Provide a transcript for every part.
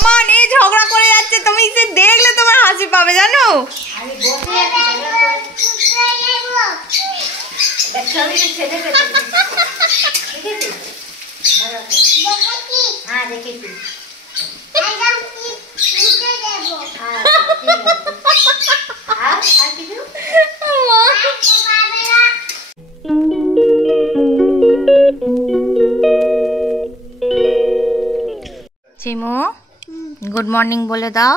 অমন এই ঝগড়া করে যাচ্ছে, তুমি সে দেখলে তোমার হাসি পাবে জানো। চিমু গুড মর্নিং বলে দাও।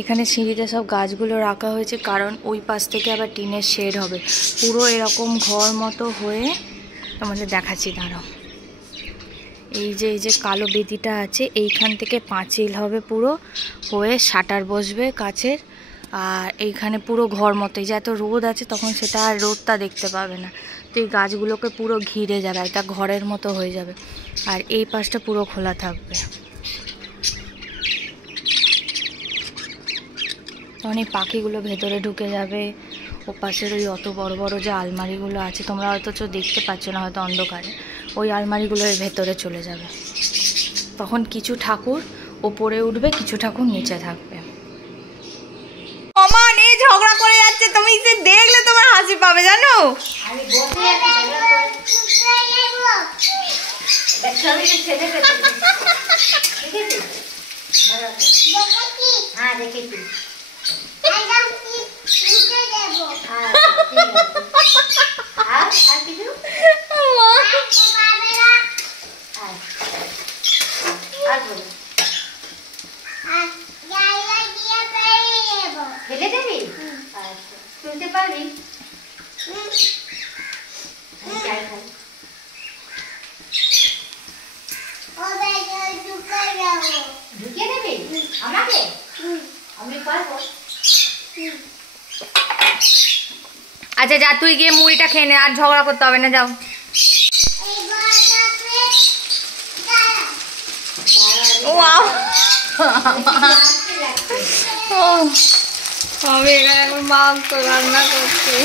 এখানে সিঁড়িতে সব গাছগুলো রাখা হয়েছে, কারণ ওই পাশ থেকে আবার টিনের শেড হবে, পুরো এরকম ঘর মতো হয়ে। তোমাদের দেখাচ্ছি দাঁড়াও। এই যে কালো বেদিটা আছে, এইখান থেকে পাঁচিল হবে পুরো হয়ে, শাটার বসবে কাচের। আর এইখানে পুরো ঘর মতো, এই যে এত রোদ আছে তখন সেটা আর রোদটা দেখতে পাবে না, তো এই গাছগুলোকে পুরো ঘিরে যাবে, এটা ঘরের মতো হয়ে যাবে। আর এই পাশটা পুরো খোলা থাকবে, তখন এই পাখিগুলো ভেতরে ঢুকে যাবে। ও পাশের ওই অত বড় বড় যে আলমারিগুলো আছে, তোমরা হয়তো দেখতে পাচ্ছ না হয়তো অন্ধকারে, ওই আলমারিগুলো এর ভেতরে চলে যাবে। তখন কিছু ঠাকুর ওপরে উঠবে, কিছু ঠাকুর নিচে থাকবে। অমন এই ঝগড়া করে যাচ্ছে, তুমি সে দেখলে তোমার হাসি পাবে জানো। ফেলে দেবি? তুলতে পারবি? ঢুকিয়ে দেবি আমাকে? আমি পারবো। আচ্ছা যা, তুই গিয়ে মুড়িটা খেয়ে নে, আর ঝগড়া করতে হবে না, যাও। আমি এখানে এখন মাংস রান্না করছি।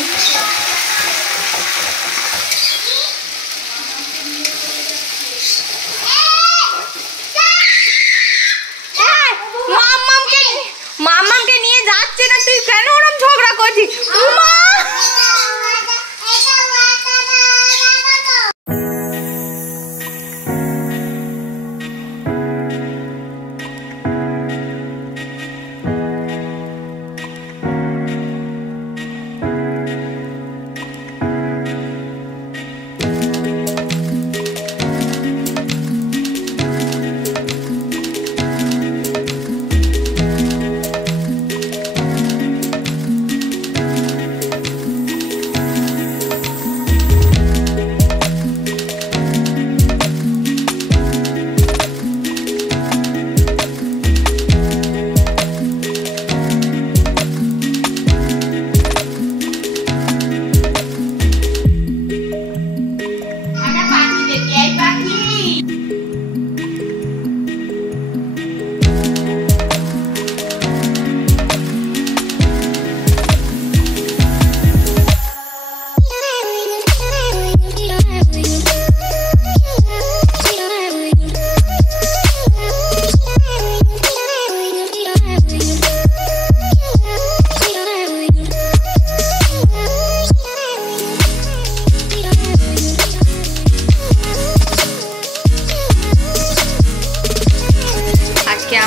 মাম্মামকে নিয়ে যাচ্ছে না, তুই কেন ওরকম ঝগড়া করছিস?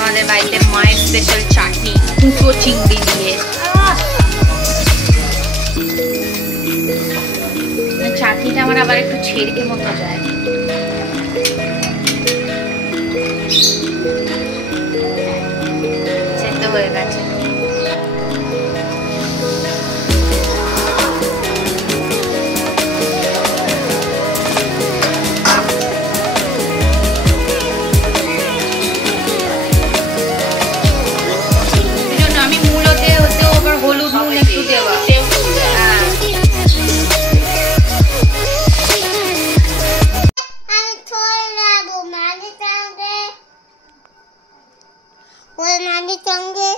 আমাদের বাড়িতে মায়ের স্পেশাল চাটনি, কুচো চিংড়ি দিয়ে। চাটনিটা আমার আবার একটু ছেড়ে মতো যায়। সেদ্ধ হয়ে গেছে। হলুদ নুন একটু দেওয়া। ওর নানির সঙ্গে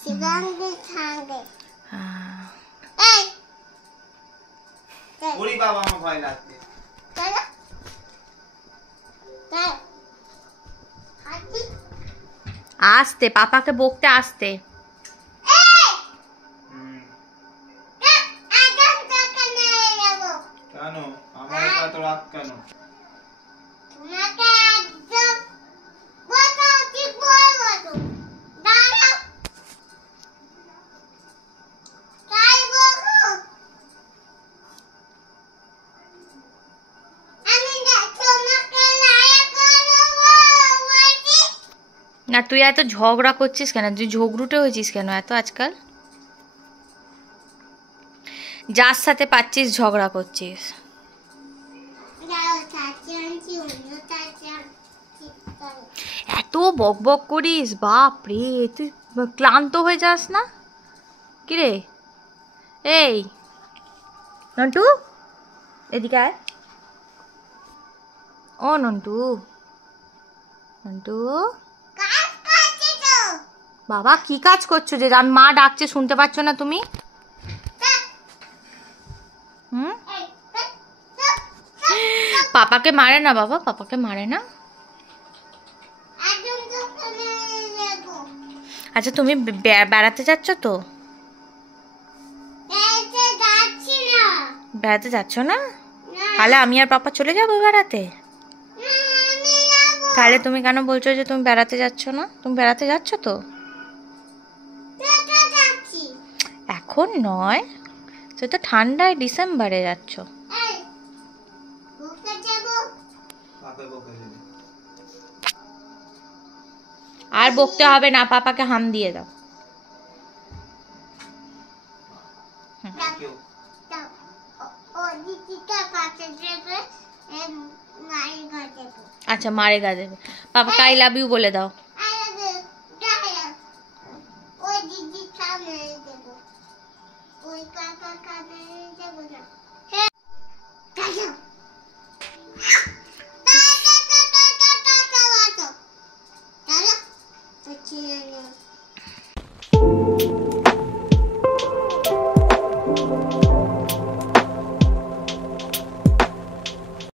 শিবাঙ্গের সঙ্গে এই ওরে বাবা আমার ভয় লাগছে। চলো চলো হাতি আস্তে, পাপাকে বকতে আসতে। কেন আমার এত রাগ কেন? তোমাকে একদম বসো ঠিক বসো দাঁড়াও তাই বসো আমি তোমাকে লায়া করবো বলছি না তুই এত ঝগড়া করছিস কেন? তুই ঝগড়ুটে হয়েছিস কেন এত আজকাল? যার সাথে পাচ্ছিস ঝগড়া করছিস। দাঁড়াও চাচি আনছি অন্য চাচি আনছি এত বক বক করিস, বাপ রে, তুই ক্লান্ত হয়ে যাস না? কিরে এই নন্টু, এদিকে আয়। ও নন্টু, নন্টু কাজ করছি তো বাবা কি কাজ করছো যে আমি মা ডাকছে শুনতে পাচ্ছ না তুমি? হুম, এই পাপাকে মারে না বাবা, পাপাকে মারে না। একদম তোকে মেরে দেবো আচ্ছা তুমি বেড়াতে যাচ্ছ তো? বেড়াতে যাচ্ছি না বেড়াতে যাচ্ছ না? না তাহলে আমি আর পাপা চলে যাবো বেড়াতে। না, আমি যাবো তাহলে তুমি কেন বলছো যে তুমি বেড়াতে যাচ্ছ না? তুমি বেড়াতে যাচ্ছ তো? বেড়াতে যাচ্ছি এখন নয়, তুই তো ঠান্ডায় ডিসেম্বরে যাচ্ছ। এই ঘুরতে যাবো কাকে বকে দিবি? আর বকতে হবে না, পাপাকে হাম দিয়ে দাও। কেউ দাও ও দিদিটা কাছে যাবে মায়ের কাছে যাবো আচ্ছা মারে গা দেবে। পাপাকে আই লাভ ইউ বলে দাও। আরে দাঁড়া ওই দিদির সামনে দেবো ওই কাকা কাছে যাবো না হ্যাঁ দাঁড়াও দাঁড়াও দাঁড়াও দাঁড়াও দাঁড়াও দাঁড়াও